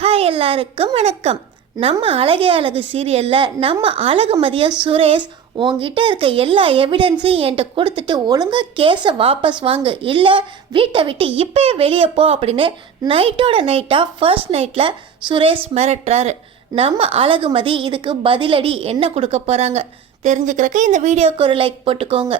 Hi எல்லாருக்கும் வணக்கம். நம்ம அழகே அழகு சீரியலில் நம்ம அழகுமதியை சுரேஷ் உங்ககிட்ட இருக்க எல்லா எவிடன்ஸையும் என்கிட்ட கொடுத்துட்டு ஒழுங்காக கேஸை வாபஸ் வாங்கு, இல்லை வீட்டை விட்டு இப்போயே வெளியே போ அப்படின்னு நைட்டோட நைட்டாக ஃபர்ஸ்ட் நைட்டில் சுரேஷ் மிரட்டுறாரு. நம்ம அழகுமதி இதுக்கு பதிலடி என்ன கொடுக்க போகிறாங்க தெரிஞ்சுக்கிறக்கு இந்த வீடியோவுக்கு ஒரு லைக் போட்டுக்கோங்க.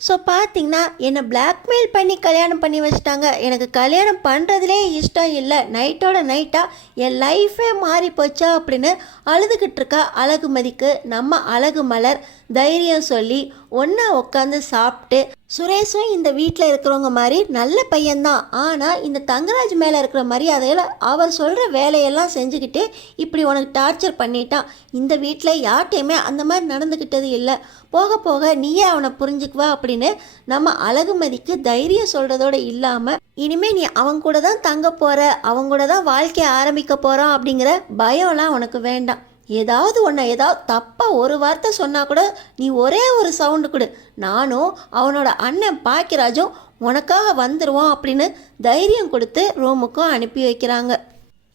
ஸோ பார்த்தீங்கன்னா என்னை பிளாக்மெயில் பண்ணி கல்யாணம் பண்ணி வச்சிட்டாங்க. எனக்கு கல்யாணம் பண்ணுறதுலே இஷ்டம் இல்லை, நைட்டோட நைட்டாக என் லைஃபே மாறி போச்சா அப்படின்னு அழுதுகிட்டு இருக்கா அழகுமதிக்கு நம்ம அழகு மலர் தைரியம் சொல்லி ஒன்றா உட்காந்து சாப்பிட்டு, சுரேஷும் இந்த வீட்டில் இருக்கிறவங்க மாதிரி நல்ல பையன்தான், ஆனால் இந்த தங்கராஜ் மேலே இருக்கிற மரியாதையில் அவர் சொல்கிற வேலையெல்லாம் செஞ்சுக்கிட்டு இப்படி உனக்கு டார்ச்சர் பண்ணிட்டான். இந்த வீட்டில் யார்ட்டையுமே அந்த மாதிரி நடந்துக்கிட்டது இல்லை, போக போக நீயே அவனை புரிஞ்சுக்குவா அப்படின்னு நம்ம அழகுமதிக்கு தைரியம் சொல்கிறதோடு இல்லாமல் இனிமேல் நீ அவங்க கூட தான் தங்க போகிற, அவங்க கூட தான் வாழ்க்கையை ஆரம்பிக்க போகிறோம் அப்படிங்கிற பயம்லாம் உனக்கு வேண்டாம். ஏதாவது தப்பாக ஒரு வார்த்தை சொன்னால் கூட நீ ஒரே ஒரு சவுண்டு கொடு, நானும் அவனோட அண்ணன் பாக்கியராஜும் உனக்காக வந்துடுவோம் அப்படின்னு தைரியம் கொடுத்து ரூமுக்கும் அனுப்பி வைக்கிறாங்க.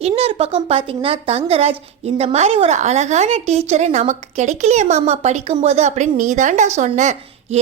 இன்னொரு பக்கம் பார்த்தீங்கன்னா தங்கராஜ், இந்த மாதிரி ஒரு அழகான டீச்சரை நமக்கு கிடைக்கலையே மாமா படிக்கும்போது அப்படின்னு நீ தாண்டா சொன்ன,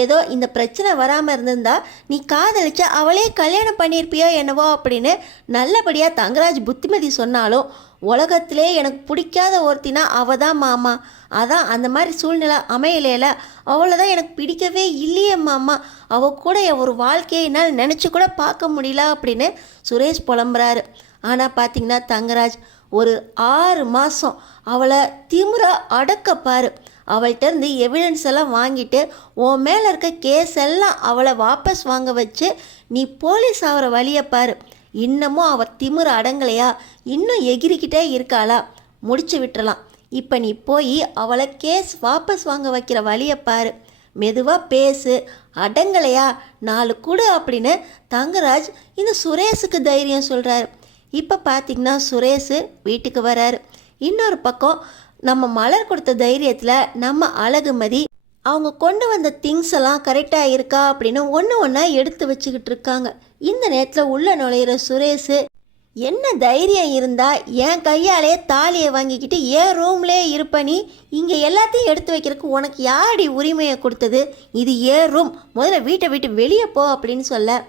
ஏதோ இந்த பிரச்சனை வராமல் இருந்திருந்தா நீ காதலிச்ச அவளே கல்யாணம் பண்ணியிருப்பியோ என்னவோ அப்படின்னு நல்லபடியாக தங்கராஜ் புத்திமதி சொன்னாலும் உலகத்திலே எனக்கு பிடிக்காத ஒருத்தினா அவள் தான் மாமா, அதான் அந்த மாதிரி சூழ்நிலை அமையலையில அவளை தான் எனக்கு பிடிக்கவே இல்லையே மாமா, அவள் கூட ஒரு வாழ்க்கையை என்னால் நினச்சி கூட பார்க்க முடியல அப்படின்னு சுரேஷ் புலம்புறாரு. ஆனால் பார்த்தீங்கன்னா தங்கராஜ் ஒரு 6 மாதம் அவளை திமிர அடக்கப்பார், அவள்கிட்ட இருந்து எவிடன்ஸ் எல்லாம் வாங்கிட்டு உன் மேலே இருக்க கேஸ் எல்லாம் அவளை வாபஸ் வாங்க வச்சு நீ போலீஸ் ஆகிற வழியை பாரு. இன்னமும் அவர் திமிர அடங்கலையா, இன்னும் எகிரிக்கிட்டே இருக்காளா, முடிச்சு விட்டுறலாம். இப்போ நீ போய் அவளை கேஸ் வாபஸ் வாங்க வைக்கிற வழியை பாரு, மெதுவாக பேசு, அடங்கலையா 4 கொடு அப்படின்னு தங்கராஜ் இந்த சுரேஷுக்கு தைரியம் சொல்கிறாரு. இப்போ பார்த்திங்கன்னா சுரேஷ் வீட்டுக்கு வராரு. இன்னொரு பக்கம் நம்ம மலர் கொடுத்த தைரியத்தில் நம்ம அழகுமதி அவங்க கொண்டு வந்த திங்ஸ் எல்லாம் கரெக்டாக இருக்கா அப்படின்னு ஒன்று ஒன்றா எடுத்து வச்சுக்கிட்டு இருக்காங்க. இந்த நேரத்தில் உள்ள நுழையிற சுரேஷ், என்ன தைரியம் இருந்தால் என் கையாலே தாலியை வாங்கிக்கிட்டு என் ரூம்லேயே இருப்பனி, இங்கே எல்லாத்தையும் எடுத்து வைக்கிறதுக்கு உனக்கு யாரடி உரிமையை கொடுத்தது, இது ஏன் ரூம், முதல்ல வீட்டை விட்டு வெளியே போ அப்படின்னு சொல்ல,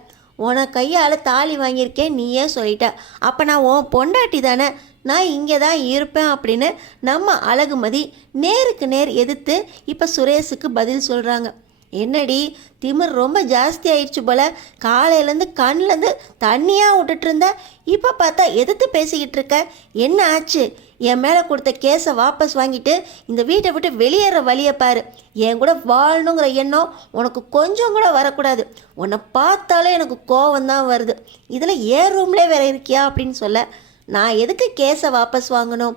உனக்கு கையால் தாலி வாங்கியிருக்கேன் நீயே சொல்லிட்ட, அப்போ நான் உன் பொண்டாட்டி தானே, நான் இங்கே தான் இருப்பேன் அப்படின்னு நம்ம அழகுமதி நேருக்கு நேர் எதிர்த்து இப்போ சுரேஷுக்கு பதில் சொல்கிறாங்க. என்னடி திமிர் ரொம்ப ஜாஸ்தி ஆயிடுச்சு போல், காலையிலேருந்து கண்ணிலேருந்து தண்ணியாக விட்டுட்டு இருந்த, இப்போ பார்த்தா எதிர்த்து பேசிக்கிட்டு இருக்க, என்ன ஆச்சு, என் மேலே கொடுத்த கேஸை வாபஸ் வாங்கிட்டு இந்த வீட்டை விட்டு வெளியேற வழியை பாரு, என் கூட வாழணுங்கிற எண்ணம் உனக்கு கொஞ்சம் கூட வரக்கூடாது, உன்னை பார்த்தாலே எனக்கு கோவம்தான் வருது, இதில் ஏன் ரூம்லேயே வேற இருக்கியா அப்படின்னு சொல்ல, நான் எதுக்கு கேஸை வாபஸ் வாங்கணும்,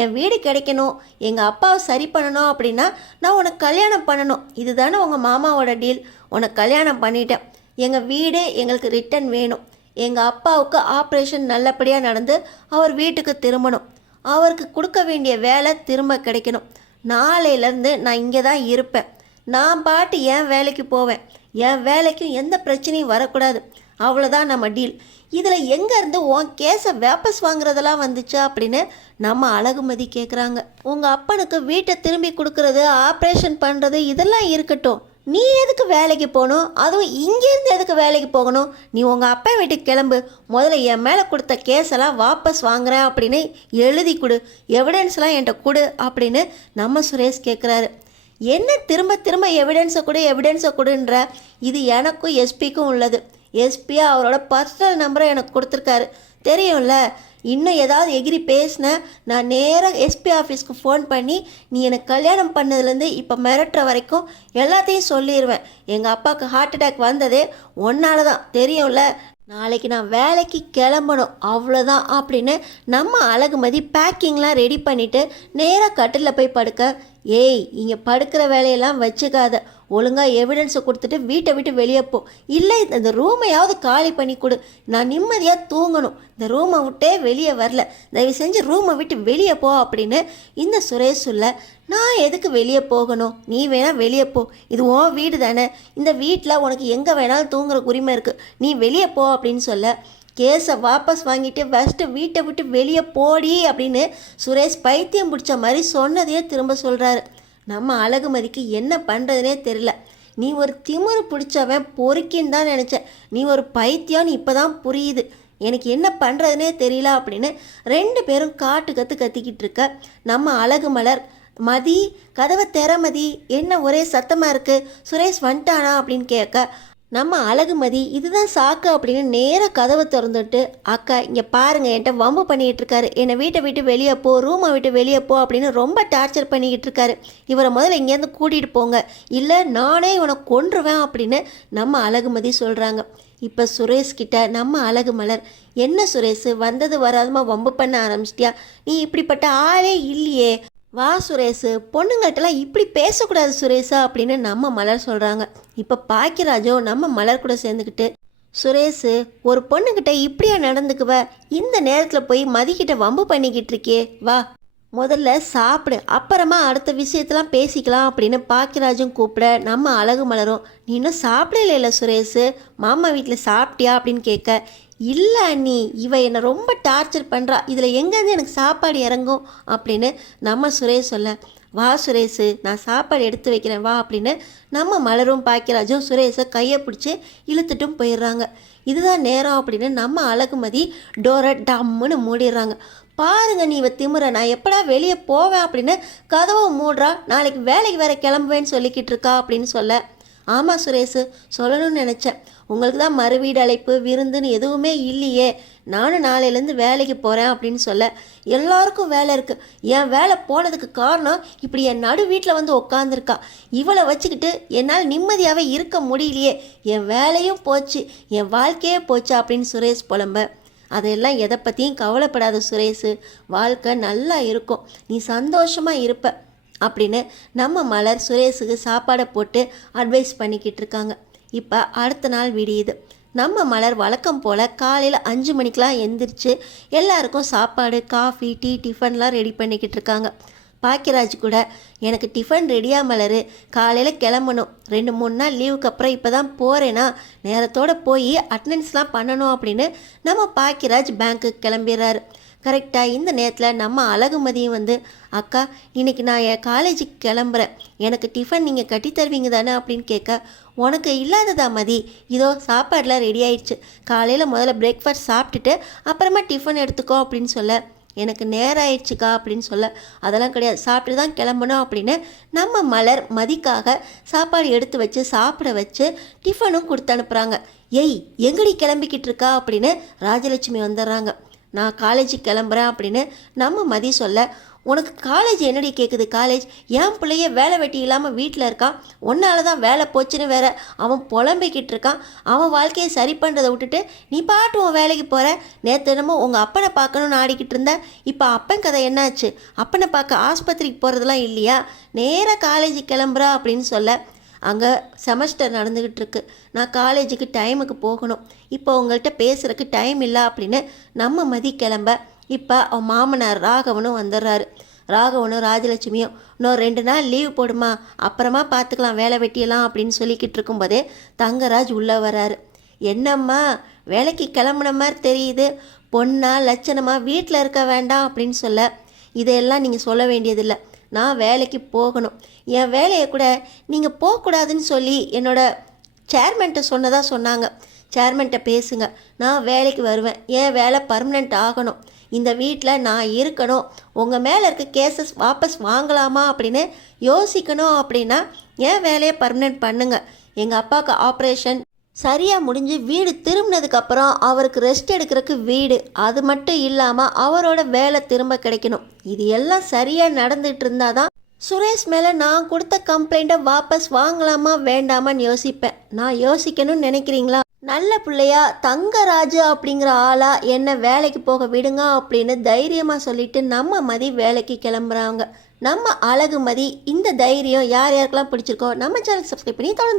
என் வீடு கிடைக்கணும், எங்கள் அப்பாவை சரி பண்ணணும் அப்படின்னா நான் உனக்கு கல்யாணம் பண்ணணும், இதுதானே உங்கள் மாமாவோட டீல், உனக்கு கல்யாணம் பண்ணிட்டேன், எங்கள் வீடு எங்களுக்கு ரிட்டன் வேணும், எங்கள் அப்பாவுக்கு ஆப்ரேஷன் நல்லபடியாக நடந்து அவர் வீட்டுக்கு திரும்பணும், அவருக்கு கொடுக்க வேண்டிய வேலை திரும்ப கிடைக்கணும், நாளையிலேருந்து நான் இங்கே தான் இருப்பேன், நான் பாட்டு என் வேலைக்கு போவேன், என் வேலைக்கும் எந்த பிரச்சனையும் வரக்கூடாது, அவ்வளோதான் நம்ம டீல், இதில் எங்கேருந்து உன் கேஸை வாபஸ் வாங்குறதெல்லாம் வந்துச்சா அப்படின்னு நம்ம அழகுமதி கேட்குறாங்க. உங்கள் அப்பனுக்கு வீட்டை திரும்பி கொடுக்கறது, ஆப்ரேஷன் பண்ணுறது இதெல்லாம் இருக்கட்டும், நீ எதுக்கு வேலைக்கு போகணும், அதுவும் இங்கேருந்து எதுக்கு வேலைக்கு போகணும், நீ உங்கள் அப்பா வீட்டுக்கு கிளம்பு, முதல்ல என் மேலே கொடுத்த கேஸெல்லாம் வாபஸ் வாங்குறேன் அப்படின்னு எழுதி கொடு, எவிடன்ஸ்லாம் என்கிட்ட கொடு அப்படின்னு நம்ம சுரேஷ் கேட்குறாரு. என்ன திரும்ப திரும்ப எவிடன்ஸை கொடுன்ற, இது எனக்கும் எஸ்பிக்கும் உள்ளது, எஸ்பியா அவரோட பர்சனல் நம்பரை எனக்கு கொடுத்துருக்காரு தெரியும்ல, இன்னும் ஏதாவது எகிரி பேசின நான் நேராக எஸ்பி ஆஃபீஸ்க்கு ஃபோன் பண்ணி நீ எனக்கு கல்யாணம் பண்ணதுலேருந்து இப்போ மிரட்டுற வரைக்கும் எல்லாத்தையும் சொல்லிடுவேன், எங்கள் அப்பாவுக்கு ஹார்ட் அட்டாக் வந்ததே ஒன்னால தான் தெரியும்ல, நாளைக்கு நான் வேலைக்கு கிளம்பணும் அவ்வளோதான் அப்படின்னு நம்ம அழகுமதி பேக்கிங்லாம் ரெடி பண்ணிவிட்டு நேராக கட்டிலில் போய் படுக்க, ஏய் இங்கே படுக்கிற வேலையெல்லாம் வச்சுக்காத, ஒழுங்காக எவிடன்ஸை கொடுத்துட்டு வீட்டை விட்டு வெளியே போ, இல்லை இந்த ரூமையாவது காலி பண்ணி கொடு, நான் நிம்மதியாக தூங்கணும், இந்த ரூமை விட்டே வெளியே வரல, தயவு செஞ்சு ரூமை விட்டு வெளியே போ அப்படின்னு இந்த சுரேஷ் சொல்ல, நான் எதுக்கு வெளியே போகணும், நீ வேணால் வெளியே போ, இது உன் வீடு தானே, இந்த வீட்டில் உனக்கு எங்கே வேணாலும் தூங்குற உரிமை இருக்குது, நீ வெளியே போ அப்படின்னு சொல்ல, கேஸை வாபஸ் வாங்கிட்டு ஃபஸ்ட்டு வீட்டை விட்டு வெளியே போடி அப்படின்னு சுரேஷ் பைத்தியம் பிடிச்ச மாதிரி சொன்னதையே திரும்ப சொல்கிறாரு. நம்ம அழகுமதிக்கு என்ன பண்ணுறதுனே தெரியல. நீ ஒரு திமிரு பிடிச்சவன் பொறுக்கின்னு தான் நினச்சேன், நீ ஒரு பைத்தியம்னு இப்போ தான் புரியுது, எனக்கு என்ன பண்ணுறதுனே தெரியல அப்படின்னு 2 பேரும் கத்திக்கிட்டு இருக்க நம்ம அழகுமலர், மதி கதவை திற மதி, என்ன ஒரே சத்தமாக இருக்குது, சுரேஷ் வந்துட்டானா அப்படின்னு கேட்க நம்ம அழகுமதி இதுதான் சாக்கு அப்படின்னு நேராக கதவை திறந்துட்டு, அக்கா இங்கே பாருங்கள், என்கிட்ட வம்பு பண்ணிக்கிட்டு இருக்காரு, என்னை வீட்டை விட்டு வெளியே போ, ரூமை விட்டு வெளியே போ அப்படின்னு ரொம்ப டார்ச்சர் பண்ணிக்கிட்டு இருக்காரு, இவரை முதல்ல இங்கேருந்து கூட்டிகிட்டு போங்க, இல்லை நானே இவனை கொன்றுவேன் அப்படின்னு நம்ம அழகுமதி சொல்கிறாங்க. இப்போ சுரேஷ்கிட்ட நம்ம அழகுமலர், என்ன சுரேஷ் வந்தது வராதமாக வம்பு பண்ண ஆரம்பிச்சிட்டியா, நீ இப்படிப்பட்ட ஆளே இல்லையே, வா சுரேஷ், பொண்ணுங்கள்ட்டலாம் இப்படி பேசக்கூடாது சுரேஷா அப்படின்னு நம்ம மலர் சொல்கிறாங்க. இப்போ பாக்கியராஜும் நம்ம மலர் கூட சேர்ந்துக்கிட்டு, சுரேஷ் ஒரு பொண்ணுக்கிட்ட இப்படியா நடந்துக்குவ, இந்த நேரத்தில் போய் மதிக்கிட்ட வம்பு பண்ணிக்கிட்டு இருக்கே, வா முதல்ல சாப்பிடு, அப்புறமா அடுத்த விஷயத்தெல்லாம் பேசிக்கலாம் அப்படின்னு பாக்கியராஜும் கூப்பிட நம்ம அழகு மலரும், நீ இன்னும் சாப்பிடல சுரேஷ், மாமா வீட்டில் சாப்பிட்டியா அப்படின்னு கேட்க, இல்லை அண்ணி இவ என்னை ரொம்ப டார்ச்சர் பண்ணுறா, இதில் எங்கேருந்து எனக்கு சாப்பாடு இறங்கும் அப்படின்னு நம்ம சுரேஷ் சொல்ல, வா சுரேஷ் நான் சாப்பாடு எடுத்து வைக்கிறேன் வா அப்படின்னு நம்ம மலரும் பாக்கியராஜும் சுரேஷை கையை பிடிச்சி இழுத்துட்டும் போயிடுறாங்க. இதுதான் நேரம் அப்படின்னு நம்ம அழகுமதி டோரை டம்முன்னு மூடிடுறாங்க. பாருங்க நீ இவ திமுற, நான் எப்படா வெளியே போவேன் அப்படின்னு கதவை மூடுறா, நாளைக்கு வேலைக்கு வேற கிளம்புவேன்னு சொல்லிக்கிட்டு இருக்கா அப்படின்னு சொல்ல, ஆமாம் சுரேஷ் சொல்லணும்னு நினச்சேன், உங்களுக்கு தான் மறுவீடு அழைப்பு விருந்துன்னு எதுவுமே இல்லையே, நானும் நாளையிலேருந்து வேலைக்கு போகிறேன் அப்படின்னு சொல்ல, எல்லாருக்கும் வேலை இருக்குது, என் வேலை போனதுக்கு காரணம் இப்படி என் நடு வீட்டில் வந்து உட்காந்துருக்கா, இவளை வச்சுக்கிட்டு என்னால் நிம்மதியாகவே இருக்க முடியலையே, என் வேலையும் போச்சு, என் வாழ்க்கையே போச்சு அப்படின்னு சுரேஷ் புலம்ப, அதெல்லாம் எதை பற்றியும் கவலைப்படாத சுரேஷ், வாழ்க்கை நல்லா இருக்கும், நீ சந்தோஷமாக இருப்ப அப்படின்னு நம்ம மலர் சுரேஷுக்கு சாப்பாடை போட்டு அட்வைஸ் பண்ணிக்கிட்டு இருக்காங்க. இப்போ அடுத்த நாள் விடியுது. நம்ம மலர் வழக்கம் போல் காலையில் 5 மணிக்கெலாம் எந்திரிச்சு எல்லாருக்கும் சாப்பாடு காஃபி டீ டிஃபன்லாம் ரெடி பண்ணிக்கிட்டு இருக்காங்க. பாக்கியராஜ் கூட, எனக்கு டிஃபன் ரெடியாக மலர், காலையில் கிளம்பணும், 2-3 நாள் லீவுக்கு அப்புறம் இப்போ தான் போகிறேன்னா நேரத்தோடு போய் அட்டண்டன்ஸ்லாம் பண்ணணும் அப்படின்னு நம்ம பாக்கியராஜ் பேங்க்குக்கு கிளம்பிடுறாரு. கரெக்டாக இந்த நேரத்தில் நம்ம அழகுமதியும் வந்து, அக்கா இன்றைக்கி நான் என் காலேஜுக்கு கிளம்புறேன், எனக்கு டிஃபன் நீங்கள் கட்டி தருவீங்க தானே அப்படின்னு கேட்க, உனக்கு இல்லாததா மதி, இதோ சாப்பாடெலாம் ரெடி ஆயிடுச்சு, காலையில் முதல்ல பிரேக்ஃபாஸ்ட் சாப்பிட்டுட்டு அப்புறமா டிஃபன் எடுத்துக்கோ அப்படின்னு சொல்ல, எனக்கு நேரம் ஆயிடுச்சுக்கா அப்படின்னு சொல்ல, அதெல்லாம் கிடையாது சாப்பிட்டு தான் கிளம்பணும் அப்படின்னு நம்ம மலர் மதிக்காக சாப்பாடு எடுத்து வச்சு சாப்பிட வச்சு டிஃபனும் கொடுத்து அனுப்புகிறாங்க. ஏய் எங்கடி கிளம்பிக்கிட்டு இருக்கா அப்படின்னு ராஜலட்சுமி வந்துடுறாங்க. நான் காலேஜுக்கு கிளம்புறேன் அப்படின்னு நம்ம மதி சொல்ல, உனக்கு காலேஜ் என்னடி கேட்குது, காலேஜ் என் பிள்ளைய வேலை வெட்டி இல்லாமல் வீட்டில் இருக்கான், உன்னால தான் வேலை போச்சுன்னு வேற அவன் புலம்பிக்கிட்டு இருக்கான், அவன் வாழ்க்கையை சரி பண்ணுறதை விட்டுட்டு நீ பாட்டு உன் வேலைக்கு போகிற, நேற்று என்னமோ உங்கள் அப்பனை பார்க்கணுன்னு ஆடிக்கிட்டு இருந்த, இப்போ அப்பன் கதை என்னாச்சு, அப்பனை பார்க்க ஆஸ்பத்திரிக்கு போகிறதுலாம் இல்லையா, நேராக காலேஜுக்கு கிளம்புறா அப்படின்னு சொல்ல, அங்கே செமஸ்டர் நடந்துக்கிட்டு இருக்கு, நான் காலேஜுக்கு டைமுக்கு போகணும், இப்போ உங்கள்கிட்ட பேசுகிறதுக்கு டைம் இல்லை அப்படின்னு நம்ம மதி கிளம்ப, இப்போ அவன் மாமனார் ராகவனும் வந்துடுறாரு. ராகவனும் ராஜலட்சுமியும், இன்னும் 2 நாள் லீவ் போடுமா, அப்புறமா பார்த்துக்கலாம் வேலை வெட்டியலாம் அப்படின்னு சொல்லிக்கிட்டு இருக்கும்போதே தங்கராஜ் உள்ளே வராரு. என்னம்மா வேலைக்கு கிளம்புன மாதிரி தெரியுது, பொண்ணா லட்சணமாக வீட்டில் இருக்க வேண்டாம் அப்படின்னு சொல்ல, இதையெல்லாம் நீங்கள் சொல்ல வேண்டியதில்லை, நான் வேலைக்கு போகணும், என் வேலையை கூட நீங்கள் போகக்கூடாதுன்னு சொல்லி என்னோட சேர்மன்ட்ட சொன்னதாக சொன்னாங்க, சேர்மன்ட்ட பேசுங்க, நான் வேலைக்கு வருவேன், என் வேலை பர்மனெண்ட் ஆகணும், இந்த வீட்டில் நான் இருக்கணும், உங்கள் மேலே இருக்க கேசஸ் வாபஸ் வாங்கலாமா அப்படின்னு யோசிக்கணும், அப்படின்னா என் வேலையை பர்மனெண்ட் பண்ணுங்க, எங்கள் அப்பாவுக்கு ஆப்ரேஷன் சரியாக முடிஞ்சு வீடு திரும்பினதுக்கப்புறம் அவருக்கு ரெஸ்ட் எடுக்கிறதுக்கு வீடு, அது மட்டும் இல்லாமல் அவரோட வேலை திரும்ப கிடைக்கணும், இது எல்லாம் சரியாக நடந்துகிட்டு இருந்தால் தான் சுரேஷ் மேலே நான் கொடுத்த கம்ப்ளைண்ட்டை வாபஸ் வாங்கலாமா வேண்டாமான்னு யோசிப்பேன், நான் யோசிக்கணும்னு நினைக்கிறீங்களா, நல்ல பிள்ளையா தங்கராஜு அப்படிங்கிற ஆளா என்ன வேலைக்கு போக விடுங்க அப்படின்னு தைரியமாக சொல்லிட்டு நம்ம மதி வேலைக்கு கிளம்புறாங்க. நம்ம அழகுமதி இந்த தைரியம் யார் யாருக்கெல்லாம் பிடிச்சிருக்கோ நம்ம சேனல் சப்ஸ்கிரைப் பண்ணி தொடர்ந்து